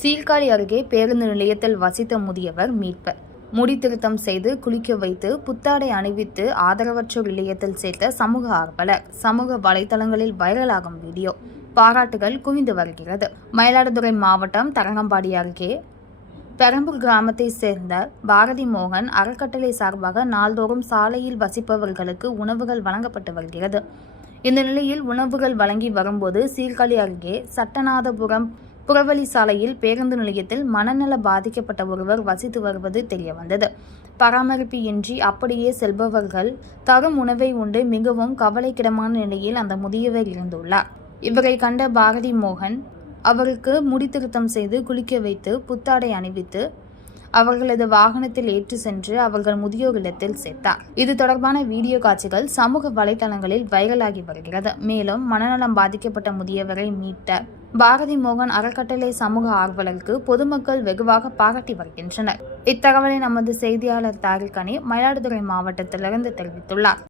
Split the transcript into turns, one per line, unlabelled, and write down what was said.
சீர்காழி அருகே பேருந்து நிலையத்தில் வசித்த முதியவர் மீட்பர் முடி திருத்தம் செய்து குளிக்க வைத்து புத்தாடை அணிவித்து ஆதரவற்றோர் நிலையத்தில் சேர்த்த சமூக ஆர்வலர். சமூக வலைதளங்களில் வைரலாகும் வீடியோ. பாராட்டுகள் குவிந்து வருகிறது. மயிலாடுதுறை மாவட்டம் தரங்கம்பாடி அருகே பெரம்பூர் கிராமத்தை சேர்ந்த பாரதி மோகன் அறக்கட்டளை சார்பாக நாள்தோறும் சாலையில் வசிப்பவர்களுக்கு உணவுகள் வழங்கப்பட்டு வருகிறது. இந்த நிலையில் உணவுகள் வழங்கி வரும்போது சீர்காழி அருகே சட்டநாதபுரம் புறவழி சாலையில் பேருந்து நிலையத்தில் மனநல பாதிக்கப்பட்ட ஒருவர் வசித்து வருவது தெரியவந்தது. பராமரிப்பு இன்றி அப்படியே செல்பவர்கள் தரும் உணவை உண்டு மிகவும் கவலைக்கிடமான நிலையில் அந்த முதியவர் இருந்துள்ளார் இவரை கண்ட பாரதி மோகன் அவருக்கு முடித்திருத்தம் செய்து குளிக்க வைத்து புத்தாடை அணிவித்து அவர்களது வாகனத்தில் ஏற்றி சென்று அவர்கள் முதியோர் இல்லத்தில் சேர்த்தார். இது தொடர்பான வீடியோ காட்சிகள் சமூக வலைதளங்களில் வைரலாகி வருகிறது. மேலும் மனநலம் பாதிக்கப்பட்ட முதியவரை மீட்ட பாரதி மோகன் அறக்கட்டளை சமூக ஆர்வலருக்கு பொதுமக்கள் வெகுவாக பாராட்டி வருகின்றனர். இத்தகவலை நமது செய்தியாளர் தாரிகனி மயிலாடுதுறை மாவட்டத்திலிருந்து தெரிவித்துள்ளார்.